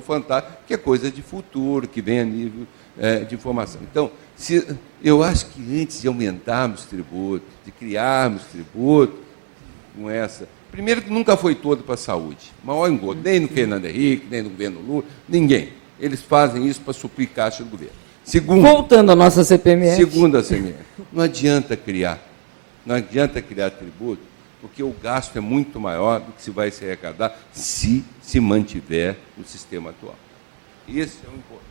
fantástico, que é coisa de futuro, que vem a nível de informação. Então, eu acho que antes de aumentarmos tributos, de criarmos tributo com essa... Primeiro que nunca foi todo para a saúde. Maior engodo, nem no Fernando Henrique, nem no governo Lula, ninguém. Eles fazem isso para suprir caixa do governo. Segundo, voltando à nossa CPMF. Segundo a CPMF, não adianta criar tributo, porque o gasto é muito maior do que se vai se arrecadar se mantiver o sistema atual. Esse é o importante.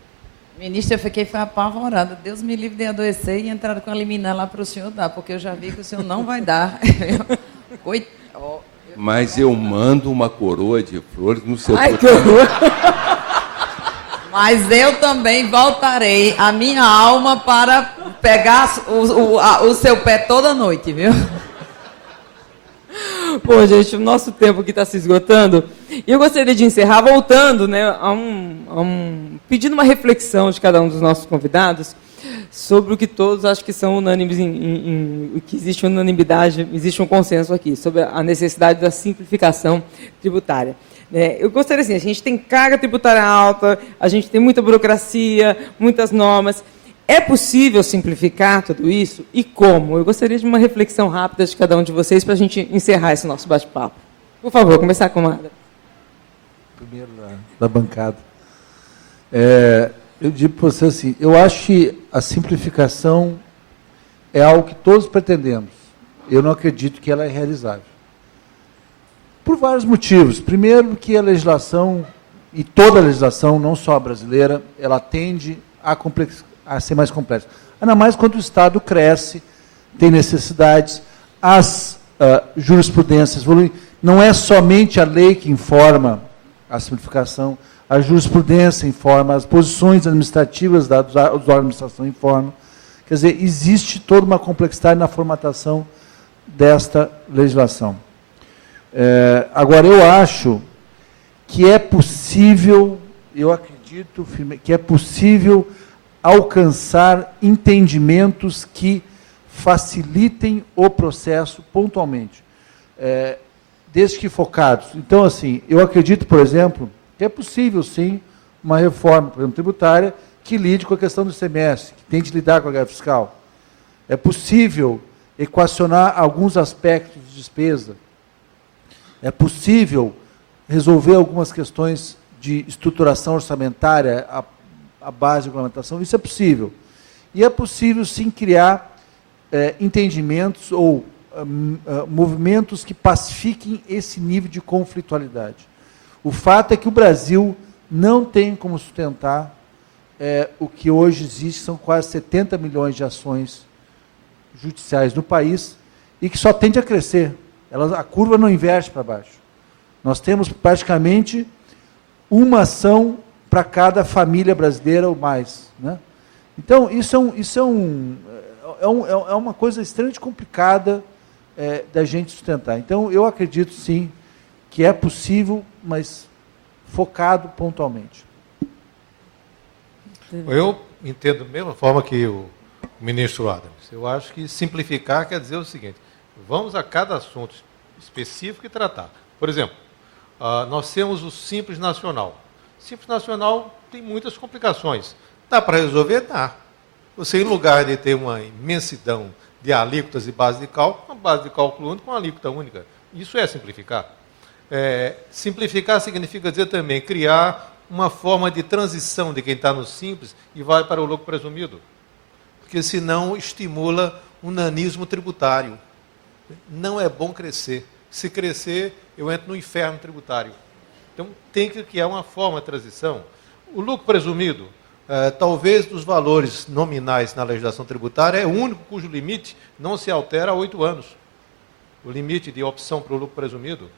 Ministro, eu fiquei apavorada. Deus me livre de adoecer e entrar com a liminar lá para o senhor dar, porque eu já vi que o senhor não vai dar. Mas eu mando uma coroa de flores no seu... Ai, que horror! Mas eu também voltarei a minha alma para pegar o seu pé toda noite, viu? Pô, gente, o nosso tempo aqui está se esgotando. E eu gostaria de encerrar voltando, né, pedindo uma reflexão de cada um dos nossos convidados sobre o que todos acho que são unânimes, que existe unanimidade, existe um consenso aqui, sobre a necessidade da simplificação tributária. Eu gostaria assim, a gente tem carga tributária alta, a gente tem muita burocracia, muitas normas. É possível simplificar tudo isso? E como? Eu gostaria de uma reflexão rápida de cada um de vocês para a gente encerrar esse nosso bate-papo. Por favor, começar com a Mara. Primeiro da bancada. Eu digo para você assim, eu acho que a simplificação é algo que todos pretendemos. Eu não acredito que ela é realizável. Por vários motivos. Primeiro, que a legislação, e toda a legislação, não só a brasileira, ela tende a ser mais complexa. Ainda mais quando o Estado cresce, tem necessidades, as jurisprudências evoluem. Não é somente a lei que informa a simplificação, a jurisprudência informa, as posições administrativas dos órgãos de administração informam. Quer dizer, existe toda uma complexidade na formatação desta legislação. Agora, eu acho que é possível, eu acredito que é possível alcançar entendimentos que facilitem o processo pontualmente, desde que focados. Então, assim, eu acredito, por exemplo, que é possível, sim, uma reforma, por exemplo, tributária, que lide com a questão do ICMS, que tente lidar com a guerra fiscal. É possível equacionar alguns aspectos de despesa. É possível resolver algumas questões de estruturação orçamentária, a base de regulamentação, isso é possível. E é possível, sim, criar entendimentos ou movimentos que pacifiquem esse nível de conflitualidade. O fato é que o Brasil não tem como sustentar o que hoje existe, são quase 70 milhões de ações judiciais no país, e que só tende a crescer. A curva não inverte para baixo. Nós temos praticamente uma ação para cada família brasileira ou mais, né? Então, isso é uma coisa extremamente complicada da gente sustentar. Então, eu acredito, sim, que é possível, mas focado pontualmente. Eu entendo da mesma forma que o ministro Adams. Eu acho que simplificar quer dizer o seguinte: vamos a cada assunto específico e tratar. Por exemplo, nós temos o Simples Nacional. O Simples Nacional tem muitas complicações. Dá para resolver? Dá. Você, em lugar de ter uma imensidão de alíquotas e base de cálculo, uma base de cálculo única com uma alíquota única. Isso é simplificar. Simplificar significa dizer também criar uma forma de transição de quem está no Simples e vai para o lucro presumido. Porque senão estimula um nanismo tributário. Não é bom crescer. Se crescer, eu entro no inferno tributário. Então, tem que criar uma forma de transição. O lucro presumido, talvez dos valores nominais na legislação tributária, é o único cujo limite não se altera há 8 anos. O limite de opção para o lucro presumido,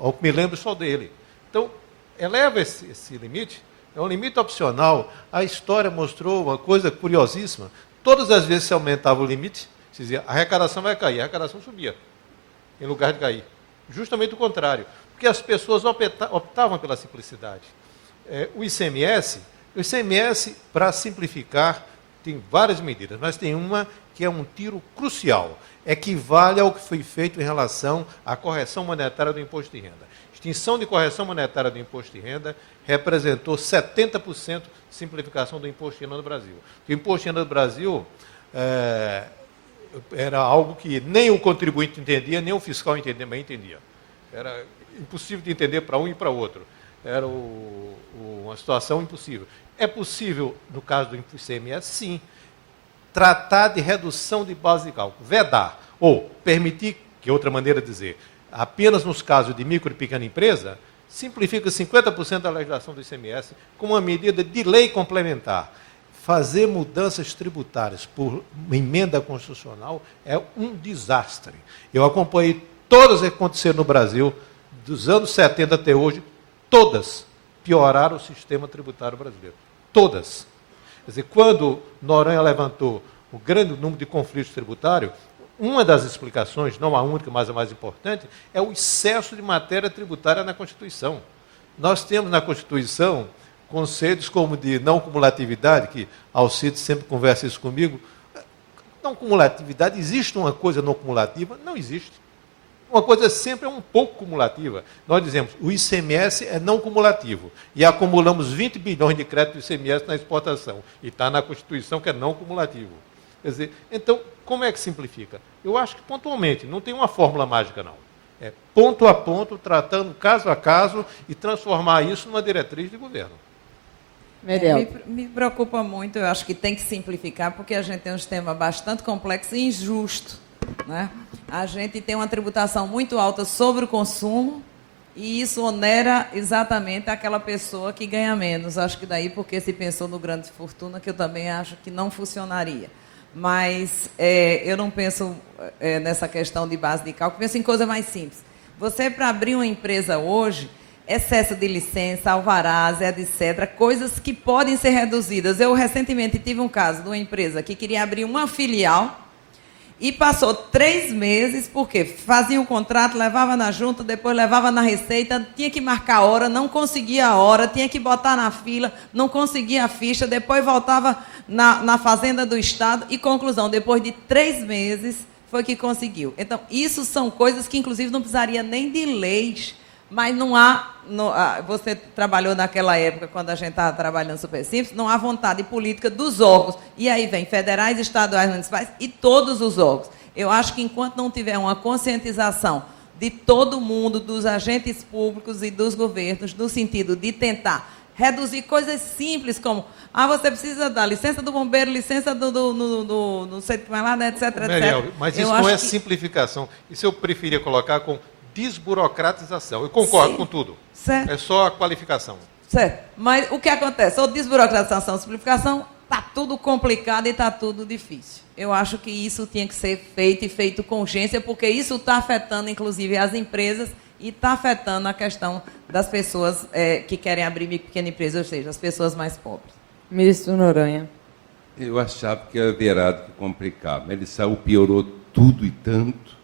ao que me lembro só dele. Então, eleva esse limite, é um limite opcional. A história mostrou uma coisa curiosíssima. Todas as vezes que se aumentava o limite, se dizia, a arrecadação vai cair, a arrecadação subia, em lugar de cair. Justamente o contrário, porque as pessoas optavam pela simplicidade. O ICMS, para simplificar, tem várias medidas, mas tem uma que é um tiro crucial, equivale ao que foi feito em relação à correção monetária do imposto de renda. extinção de correção monetária do imposto de renda representou 70% de simplificação do imposto de renda no Brasil. O imposto de renda do Brasil era algo que nem o contribuinte entendia, nem o fiscal entendia. Era impossível de entender para um e para outro. Era uma situação impossível. É possível, no caso do ICMS, sim, tratar de redução de base de cálculo, vedar, ou permitir, que é outra maneira de dizer, apenas nos casos de micro e pequena empresa, simplifica 50% da legislação do ICMS com uma medida de lei complementar. Fazer mudanças tributárias por emenda constitucional é um desastre. Eu acompanhei todas que aconteceram no Brasil, dos anos 70 até hoje, todas pioraram o sistema tributário brasileiro. Todas. Quer dizer, quando Noronha levantou o grande número de conflitos tributários, uma das explicações, não a única, mas a mais importante, é o excesso de matéria tributária na Constituição. Nós temos na Constituição conceitos como de não cumulatividade, que Alcides sempre conversa isso comigo. Não cumulatividade, existe uma coisa não cumulativa? Não existe. Uma coisa sempre é um pouco cumulativa. Nós dizemos, o ICMS é não cumulativo. E acumulamos 20 bilhões de crédito do ICMS na exportação. E está na Constituição que é não cumulativo. Quer dizer, então, como é que simplifica? Eu acho que pontualmente, não tem uma fórmula mágica, não. É ponto a ponto, tratando caso a caso e transformar isso numa diretriz de governo. Me preocupa muito, eu acho que tem que simplificar, porque a gente tem um sistema bastante complexo e injusto, né? A gente tem uma tributação muito alta sobre o consumo e isso onera exatamente aquela pessoa que ganha menos. Acho que daí porque se pensou no grande fortuna, que eu também acho que não funcionaria. Mas eu não penso nessa questão de base de cálculo, penso em coisa mais simples. Você, para abrir uma empresa hoje, excesso de licença, alvarás, etc., coisas que podem ser reduzidas. Eu recentemente tive um caso de uma empresa que queria abrir uma filial e passou 3 meses, porque fazia um contrato, levava na junta, depois levava na receita, tinha que marcar a hora, não conseguia a hora, tinha que botar na fila, não conseguia a ficha, depois voltava na Fazenda do Estado e, conclusão, depois de 3 meses foi que conseguiu. Então, isso são coisas que, inclusive, não precisaria nem de leis, mas não há... você trabalhou naquela época, quando a gente estava trabalhando super simples, não há vontade política dos órgãos. E aí vem federais, estaduais, municipais e todos os órgãos. Eu acho que enquanto não tiver uma conscientização de todo mundo, dos agentes públicos e dos governos, no sentido de tentar reduzir coisas simples, como você precisa da licença do bombeiro, licença do não sei o que mais lá, etc, etc. Mas isso não é simplificação. Isso eu preferia colocar com desburocratização. Eu concordo com tudo. Certo. É só a qualificação. Certo. Mas o que acontece? Ou desburocratização, simplificação, está tudo complicado e está tudo difícil. Eu acho que isso tinha que ser feito e feito com urgência, porque isso está afetando, inclusive, as empresas e está afetando a questão das pessoas que querem abrir micro e pequena empresa, ou seja, as pessoas mais pobres. Ministro Noronha. Eu achava que haverá de complicar, mas ele saiu, piorou tudo e tanto,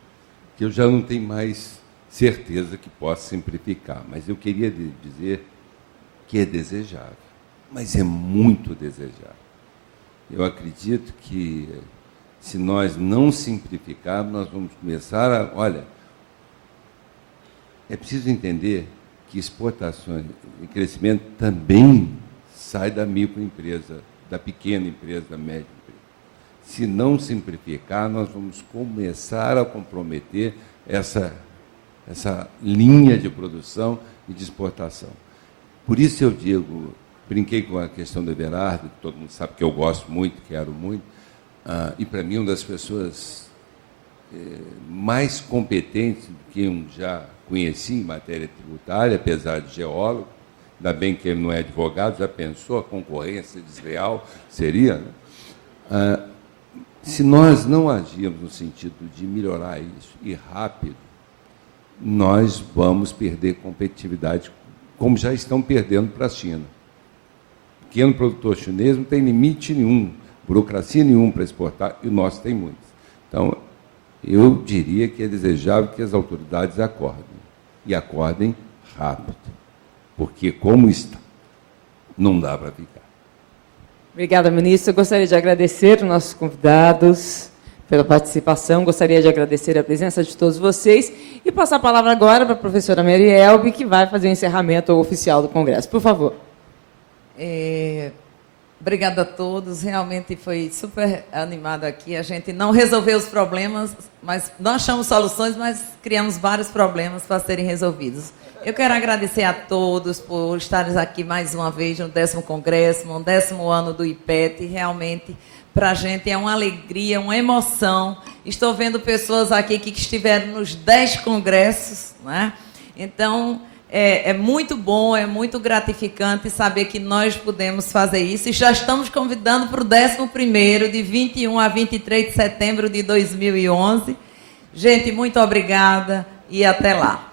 que eu já não tenho mais certeza que possa simplificar. Mas eu queria dizer que é desejável, mas é muito desejável. Eu acredito que, se nós não simplificarmos, nós vamos começar a... Olha, é preciso entender que exportações e crescimento também sai da microempresa, da pequena empresa, da média empresa. Se não simplificar, nós vamos começar a comprometer essa linha de produção e de exportação. Por isso eu digo, brinquei com a questão do Everardo, que todo mundo sabe que eu gosto muito, quero muito, e para mim uma das pessoas mais competentes do que eu já conheci em matéria tributária, apesar de geólogo, ainda bem que ele não é advogado, já pensou a concorrência desleal seria, né? Se nós não agirmos no sentido de melhorar isso e rápido, nós vamos perder competitividade, como já estão perdendo para a China. O pequeno produtor chinês não tem limite nenhum, burocracia nenhuma para exportar, e o nosso tem muitos. Então, eu diria que é desejável que as autoridades acordem, e acordem rápido, porque como está, não dá para ficar. Obrigada, ministro. Eu gostaria de agradecer os nossos convidados pela participação. Gostaria de agradecer a presença de todos vocês e passar a palavra agora para a professora Marielbe, que vai fazer o encerramento oficial do Congresso. Por favor. Obrigada a todos. Realmente foi super animado aqui. A gente não resolveu os problemas, mas não achamos soluções, mas criamos vários problemas para serem resolvidos. Eu quero agradecer a todos por estarem aqui mais uma vez no 10º Congresso, no 10º ano do IPET. Realmente, para a gente é uma alegria, uma emoção. Estou vendo pessoas aqui que estiveram nos 10 congressos, né? Então, é muito bom, é muito gratificante saber que nós podemos fazer isso. E já estamos convidando para o 11º, de 21 a 23 de setembro de 2011. Gente, muito obrigada e até lá.